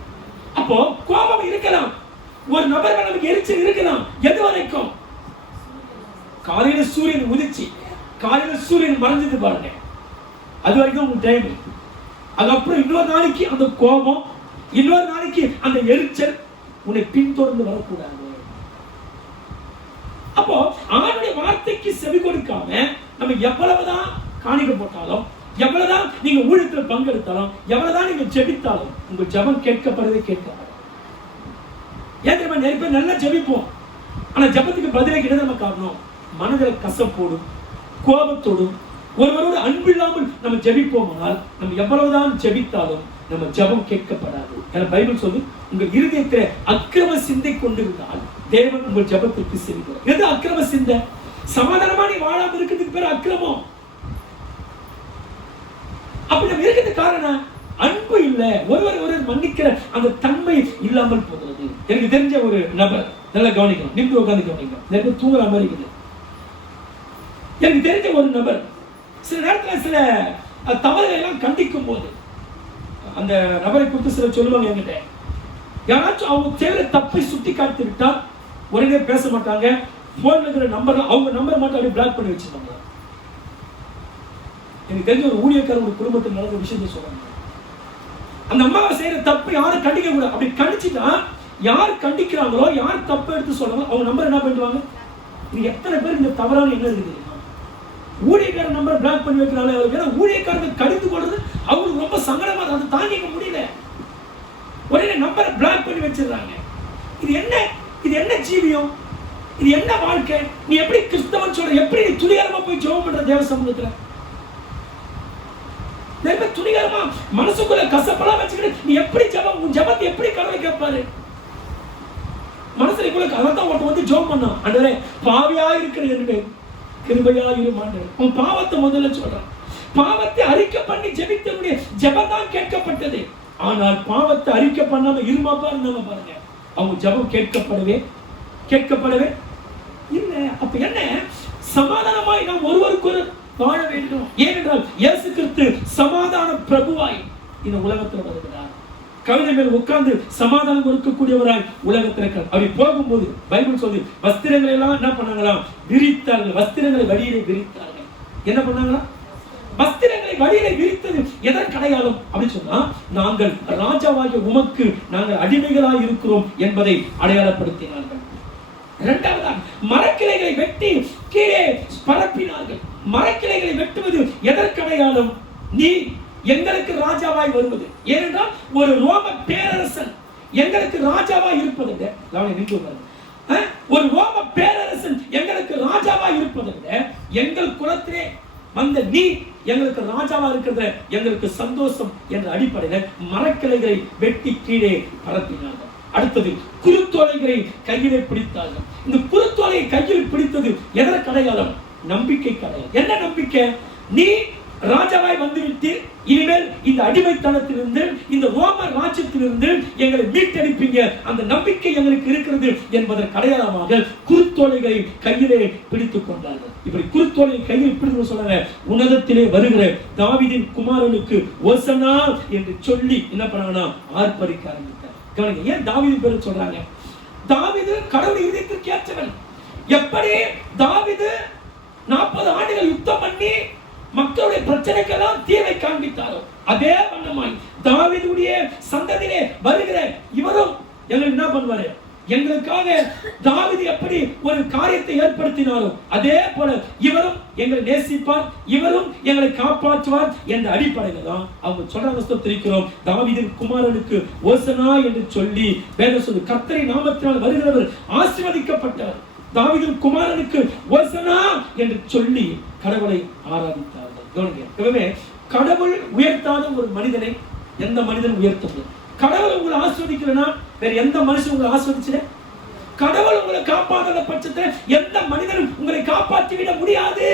அப்போ கோபம் இருக்கலாம், ஒரு நபர் மேல நமக்கு எரிச்சல் இருக்கலாம். எது வரைக்கும்? காலையில சூரியன் உதிச்சு காலையில சூரியன் மறைஞ்சது பாருங்க, அது வரைக்கும் உங்களுக்கு டைம். அதுக்கப்புறம் இன்னொரு நாளைக்கு அந்த கோபம், இன்னொரு நாளைக்கு அந்த எரிச்சல் உன்னை பின்தொடர்ந்து வரக்கூடாது. அப்போ ஆண்டுடைய வார்த்தைக்கு செவி கொடுக்காம நம்ம எவ்வளவுதான் காணிக்கை போட்டாலும், எவ்வளவுதான் நீங்க ஊழியத்துல பங்கெடுத்தாலும், எவ்வளவுதான் நீங்க ஜெபித்தாலும் உங்க ஜெபம் கேட்கப்படுறதே கேட்கப்படும். ஏன் தெரியுமா? நிறைய பேர் நல்லா ஜெபிப்போம், ஆனா ஜெபத்துக்கு பதிலே கிடையாது. நம்ம காரணம் மனதில் கசப்போடும், கோபத்தோடும், ஒருவரோடு அன்பில்லாமல் நம்ம ஜெபிப்போமானால் நம்ம எவ்வளவுதான் ஜெபித்தாலும் நம்ம ஜெபம் கேட்கப்படாது. ஏன்னா பைபிள் சொல்லு, உங்கள் இருதயத்தில் அக்கிரம சிந்தை கொண்டிருந்தால் தேவன் உங்கள் ஜெபத்திற்கு செவிக்கிறார். எது அக்கிரம சிந்தை? சமாதானமா நீ வாழாம இருக்கிறதுக்கு பேர் அக்கிரமம். அப்படி நம்ம இருக்கிறதுக்கு காரணம் அன்பு இல்ல, ஒருவர் மன்னிக்கிற அந்த தன்மை இல்லாமல் போகிறது. எனக்கு தெரிஞ்ச ஒரு நபர், நல்லா கவனிக்கணும், நின்று உட்காந்து கவனிக்கணும், நிறைய தூங்குற மாதிரி இருக்குது. எனக்கு தெரிஞ்ச ஒரு நபர் சில நேரத்தில் சில தவறுகளை எல்லாம் கண்டிக்கும் போது அந்த நபரை குறித்து சில சொல்லுவாங்க என்கிட்ட. யாராச்சும் அவங்க செய்யற தப்பை சுட்டி காட்டி விட்டால் உடனே பேச மாட்டாங்க. போன்ல இருக்கிற நம்பர், அவங்க நம்பர் மட்டும் அப்படியே பிளாக் பண்ணி வச்சிருந்தாங்க. எனக்கு தெரிஞ்ச ஒரு ஊழியக்காரர் ஒரு குடும்பத்தில் நடந்த விஷயத்தை சொல்றாங்க. அந்த அம்மாவை செய்யற தப்பு யாரும் கண்டிக்க கூடாது. அப்படி கண்டிச்சுட்டா யார் கண்டிக்கிறாங்களோ, யார் தப்பு எடுத்து சொல்றாங்களோ அவங்க நம்பர் என்ன பண்ணுவாங்க. இது எத்தனை பேர் இந்த தவறான என்ன இருக்குது? ஊழியக்காரர் நம்பர் பிளாக் பண்ணி வைக்கிறாங்க. ஊழியக்காரர்கள் கடிந்து கொள்றது அவங்களுக்கு ரொம்ப சங்கடமா, அதை தாங்கிக்க முடியல. உடனே நம்பரை பிளாக் பண்ணி வச்சிடறாங்க. இது என்ன ஜீவியம்? இது என்ன வாழ்க்கை? நீ எப்படி கிறிஸ்தவன் சொல்ற? எப்படி நீ துணிகரமா போய் ஜெபம் பண்ற தேவ சமூகத்துல? நிறைய துணிகரமா மனசுக்குள்ள கசப்பெல்லாம் வச்சுக்கிட்டு நீ எப்படி ஜெபம், உன் ஜெபத்தை எப்படி கடவுள் கேட்பாரு? மனசுல அதான் ஒருத்தன் வந்து ஜெபம் பண்ணான், ஆண்டவரே பாவியா இருக்கிற என்னுடைய கிருபையா இருமாண்டவர். உன் பாவத்தை முதல்ல சொல்றான். பாவத்தை அறிக்கை பண்ணி ஜெபித்தனுடைய ஜெபம் தான் கேட்கப்பட்டது. ஆனால் பாவத்தை அறிக்கை பண்ணாம இருமாப்பா இருந்தாங்க பாருங்க, அவங்க ஜெபம் கேட்கப்படவே இல்ல. அப்ப என்ன? சமாதானமாய் நாம் ஒருவருக்கு வாழ வேண்டும். ஏனென்றால் இயேசு கிறிஸ்து சமாதான பிரபுவாய் இந்த உலகத்தில் வருகிறார். கழுதை மேல் உட்கார்ந்து சமாதானம் கொடுக்கக்கூடியவராய் உலகத்தில் இருக்கிறார். அப்படி போகும்போது பைபிள் சொல்லி வஸ்திரங்களை எல்லாம் என்ன பண்ணாங்களாம்? விரித்தார்கள். வஸ்திரங்களை வழியிலே விரித்தார்கள். என்ன பண்ணாங்களா? வஸ்திரங்களை வழியிலே விரித்தது எதற்கு அடையாளம் அப்படின்னு சொன்னா, நாங்கள் ராஜாவாகிய உமக்கு நாங்கள் அடிமைகளாய் இருக்கிறோம் என்பதை அடையாளப்படுத்தினார்கள். இரண்டாவதாக மரக்கிளைகளை வெட்டி கீழே பரப்பினார்கள். மரக்கிளைகளை வெட்டுவது எதற்கு அடையாளம்? நீ எங்களுக்கு ராஜாவாய் வருவது. ஏனென்றால் ஒரு ரோம பேரரசன் எங்களுக்கு ராஜாவாய் இருப்பதை விட, ஒரு ரோம பேரரசன் எங்களுக்கு ராஜாவாய் இருப்பதை விட எங்கள் குலத்திலே வந்த நீ எங்களுக்கு ராஜாவா இருக்கிறது எங்களுக்கு சந்தோஷம் என்ற அடிப்படையில் மரக்கிளைகளை வெட்டி கீழே பரப்பினார்கள். அடுத்தது குருத்தோலைகளை கையிலே பிடித்தார்கள். இந்த குருத்தோலையை கையில் பிடித்தது எதற்கு அடையாளம்? நம்பிக்கை அடையாளம். என்ன நம்பிக்கை? நீ ராஜாவாய் வந்துவிட்டு இனிமேல் இந்த அடிமைத்தனத்திலிருந்து, இந்த ரோம ராஜ்யத்திலிருந்து எங்களை மீட்டெடுப்பீங்க, அந்த நம்பிக்கை எங்களுக்கு இருக்கிறது என்பதற்கு அடையாளமாக குருத்தோலைகளை கையிலே பிடித்துக் கொண்டார்கள். இப்படி குருத்தோலை கையில் பிடித்து சொன்னாங்க, உன்னதத்திலே வருகிற தாவீதின் குமாரனுக்கு ஓசனா என்று சொல்லி என்ன பண்ணாங்கன்னா ஆர்ப்பரிக்க ஆரம்பித்தார். ஏன் தாவீது பேர் சொல்றாங்க? தாவீது கடவுள் இதயத்திற்கு ஏற்றவன். எப்படி தாவீது 40 ஆண்டுகள் யுத்தம் பண்ணி மக்களுடைய பிரச்சனைக்கெல்லாம் தீர்வை காண்பித்தாரோ அதே வண்ணமாய் தாவீதுடைய சந்ததியிலே வருகிற இவரும் எங்களுக்கு என்ன பண்ணுவாரு? எங்களுக்காக தாவீது எப்படி ஒரு காரியத்தை ஏற்படுத்தினாரோ அதே போல இவரும் எங்களை நேசிப்பார், இவரும் எங்களை காப்பாற்றுவார் என்ற அடிப்படையில் தான் அவங்க சொல்றாங்க. தெரிவிக்கிறோம், தாவீதின் குமாரனுக்கு ஓசனா என்று சொல்லி வேதம் சொல்லு, கர்த்தரின் நாமத்தினால் வருகிறவர் ஆசீர்வதிக்கப்பட்டவர். தாவீதின் குமாரனுக்கு ஓசனா என்று சொல்லி கடவுளை ஆராதித்தார்கள். கடவுள் உயர்த்தாத ஒரு மனிதனை எந்த மனிதன் உயர்த்த முடியும்? கடவுள் உங்களை ஆஸ்வதிக்கிறனா வேற எந்த மனுஷன் உங்களை ஆஸ்வதிச்சு? கடவுள் உங்களை காப்பாற்றாத பட்சத்தில் எந்த மனிதனும் உங்களை காப்பாற்றி விட முடியாது.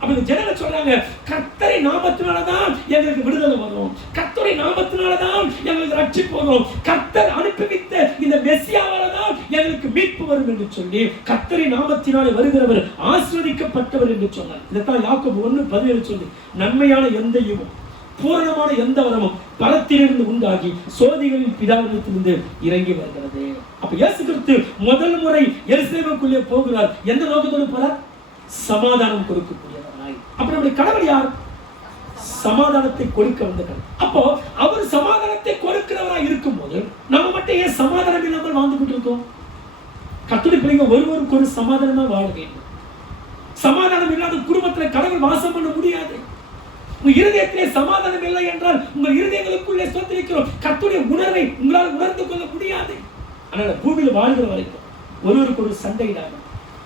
அப்படி ஜனங்க சொல்றாங்க, கர்த்தரை நாமத்தினாலதான் எங்களுக்கு விடுதலை வரும், கர்த்தரை நாமத்தினாலதான் எங்களுக்கு ரட்சிப்பு வரும், கர்த்தர் அனுப்பி வைத்த இந்த மெசியாவாலதான் எங்களுக்கு மீட்பு வரும் என்று சொல்லி கர்த்தரை நாமத்தினாலே வருகிறவர் ஆசீர்வதிக்கப்பட்டவர் என்று சொன்னார். இதைத்தான் யாக்கோபு 1:17 சொல்லி, நன்மையான எந்த ஈவும் பூரணமான எந்த வரமும் பரத்திலிருந்து உண்டாகி சோதிகளின் பிதாவிடத்திலிருந்து இறங்கி வருகிறது. அப்ப இயேசு கிறிஸ்து முதல் முறை எருசலேமுக்குள்ளே போகிறார். எந்த நோக்கத்தோடு போறார்? சமாதானம் கொடுக்கக்கூடியவராய். அப்ப நம்முடைய கடவுள் யார்? சமாதானத்தை கொடுக்க வந்த கடவுள். அப்போ அவர் சமாதானத்தை கொடுக்கிறவராய் இருக்கும் போது நம்ம மட்டும் ஏன் சமாதானம் இல்லாமல் வாழ்ந்துகிட்டு இருக்கோம்? கர்த்தருடைய பிள்ளைங்க ஒருவருக்கு ஒரு சமாதானமா வாழ வேண்டும். சமாதானம் இல்லாத குடும்பத்துல கடவுள் வாசம் பண்ண முடியாது. உங்க இருதயத்திலே சமாதானம் இல்லை என்றால் உங்கள் இருதயங்களுக்குள்ளே சொத்திருக்கிறோம் கர்த்தருடைய உணர்வை உங்களால் உணர்ந்து கொள்ள முடியாது. அதனால பூமியில் வாழ்கிற வரைக்கும் ஒருவருக்கு ஒரு சண்டையிடாம,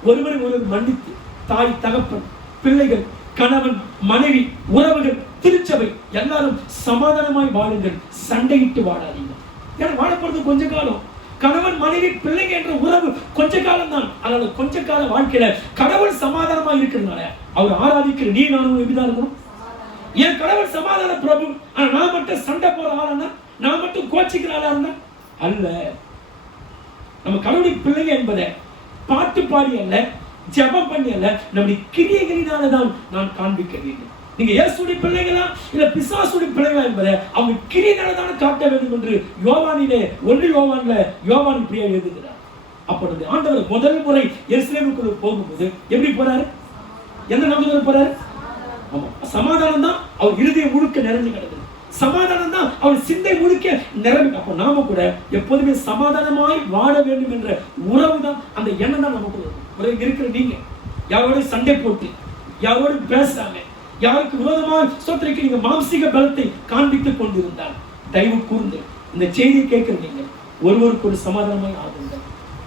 ஒருவரை ஒருவர் மன்னித்து, தாய் தகப்பன் பிள்ளைகள் கணவன் மனைவி உறவுகள் திருச்சபை எல்லாரும் சமாதானமாய் வாழுங்கள். சண்டையிட்டு வாழாதீங்க. ஏன்னா வாழப்படுறது கொஞ்ச காலம். கணவன் மனைவி பிள்ளைங்க என்ற உறவு கொஞ்ச காலம் தான். அதனால கொஞ்ச கால வாழ்க்கையில கடவுள் சமாதானமா இருக்கிறதுனால அவர் ஆராதிக்கிற நீ நானும் எப்படிதான் இருக்கணும். என் கடவுள் சமாதான பிரபு. ஆனா நான் மட்டும் சண்டை போற ஆளா, நான் மட்டும் கோச்சிக்கிற ஆளா இருந்தா அல்ல. நம்ம கடவுளுடைய பிள்ளைங்க என்பதை பாட்டு பாடி அல்ல, ஜெபம் பண்ணி அல்ல, நம்முடைய கிரியைகளினாலதான் நான் காண்பிக்க வேண்டும். நீங்க இயேசுடைய பிள்ளைகளா இல்ல பிசாசுடைய பிள்ளைகளா என்பதை அவங்க கிரியைனாலதான் காட்ட வேண்டும் என்று யோவானிலே 1 யோவான்ல யோவான் இப்படியா எழுதுகிறார். அப்பொழுது ஆண்டவர் முதல் முறை எருசலேமுக்குள்ள போகும்போது எப்படி போறாரு? எந்த நோக்கத்தோட போறாரு? ஆமா, சமாதானம் தான் அவர் இருதயம் முழுக்க நிறைஞ்சு கிடக்குது. சமாதானம் தான் அவர் சிந்தை முழுக்க நிரம்பி. அப்ப நாம கூட எப்போதுமே சமாதானமாய் வாழ வேண்டும் என்ற உறவு தான், அந்த எண்ணம் தான் நமக்கு இருக்கிற. நீங்க யாரோட சண்டை போட்டு யாரோடு பேசுறாங்க, யாருக்கு விரோதமாக ஸ்தோத்திரிக்க நீங்க மாம்சீக பலத்தை காண்பித்துக் கொண்டிருந்தால் தயவு கூர்ந்து இந்த செய்தியை கேட்கிற நீங்க ஒருவருக்கு ஒரு சமாதானமாய் ஆகுங்கள்.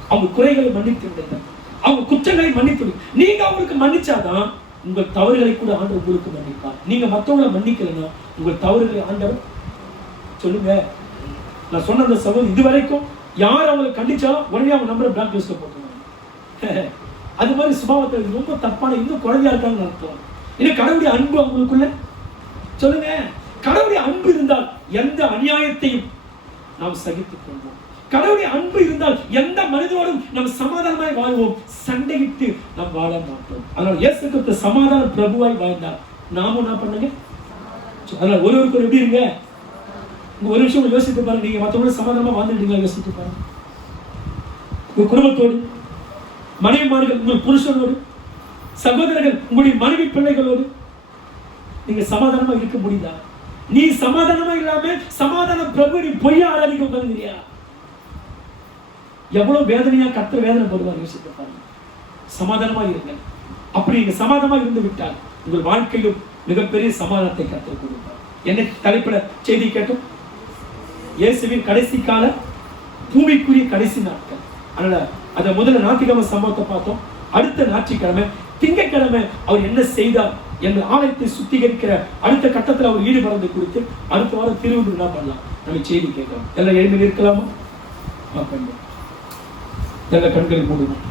அவங்க குறைகளை மன்னித்து விடுங்க, அவங்க குற்றங்களை மன்னித்து விடுங்க. நீங்க அவங்களுக்கு மன்னிச்சாதான் உங்கள் தவறுகளை கூட ஆண்டவர் உங்களுக்கு மன்னிப்பார். நீங்க மற்றவங்களை மன்னிக்கலன்னா உங்கள் தவறுகளை ஆண்டவர் சொல்லுங்க. நான் சொன்ன அந்த சகோதரி இதுவரைக்கும் யார் அவங்களை கண்டிச்சாலும் உடனே அவங்க நம்பரை பிளாக் லிஸ்ட்ல போட்டுருவாங்க. அது மாதிரி சுபாவத்தில் ரொம்ப தப்பான இன்னும் குழந்தையா இருக்காங்கன்னு அர்த்தம். இன்னும் கடவுளுடைய அன்பு அவங்களுக்குள்ள சொல்லுங்க. கடவுளுடைய அன்பு இருந்தால் எந்த அநியாயத்தையும் நாம் சகித்துக் கொள்வோம். கடவுளுடைய அன்பு இருந்தால் எந்த மனிதனோடும் நாம் சமாதானமாய் வாழ்வோம். சண்டையிட்டு நாம் வாழ மாட்டோம். அதனால இயேசு கிறிஸ்து சமாதான பிரபுவாய் வாழ்ந்தார். நாமும் என்ன பண்ணுங்க? அதனால ஒருவருக்கு எப்படி இருங்க. ஒரு விஷயம் யோசித்து பாருங்க. நீங்க மற்றவங்களோட சமாதானமா வாழ்ந்துட்டீங்களா? யோசித்து பாருங்க. உங்க குடும்பத்தோடு, மனைவிமார்கள் உங்கள் புருஷனோடு, சகோதரர்கள் உங்களுடைய மனைவி பிள்ளைகளோடு நீங்க சமாதானமா இருக்க முடியுதா? நீ சமாதானமா இல்லாம சமாதான பிரபு நீ பொய்யா ஆராதிக்க உட்கார்ந்துறியா? எவ்வளவு வேதனையா கர்த்தர் வேதனை போடுவார் யோசித்து பாருங்க. சமாதானமா இருங்க. அப்படி நீங்க சமாதானமா இருந்து விட்டால் உங்கள் வாழ்க்கையிலும் மிகப்பெரிய சமாதானத்தை கர்த்தர் கொடுப்பார். என்ன தலைப்பிட செய்தி கேட்டோம்? இயேசுவின் கடைசி கால பூமிக்குரிய கடைசி நாட்கள். அதனால அத முதல்ல ஞாயிற்றுக்கிழமை சம்பவத்தை பார்த்தோம். அடுத்த ஞாயிற்றுக்கிழமை திங்கட்கிழமை அவர் என்ன செய்தார் என்ற ஆலயத்தை சுத்திகரிக்கிற அடுத்த கட்டத்தில் அவர் ஈடுபடுவதை குறித்து அடுத்த வாரம் திருவிழா என்ன பண்ணலாம் நம்ம செய்தி கேட்கலாம். எல்லாம் எழுதி இருக்கலாமா? எல்லா கண்களை மூடுவோம்.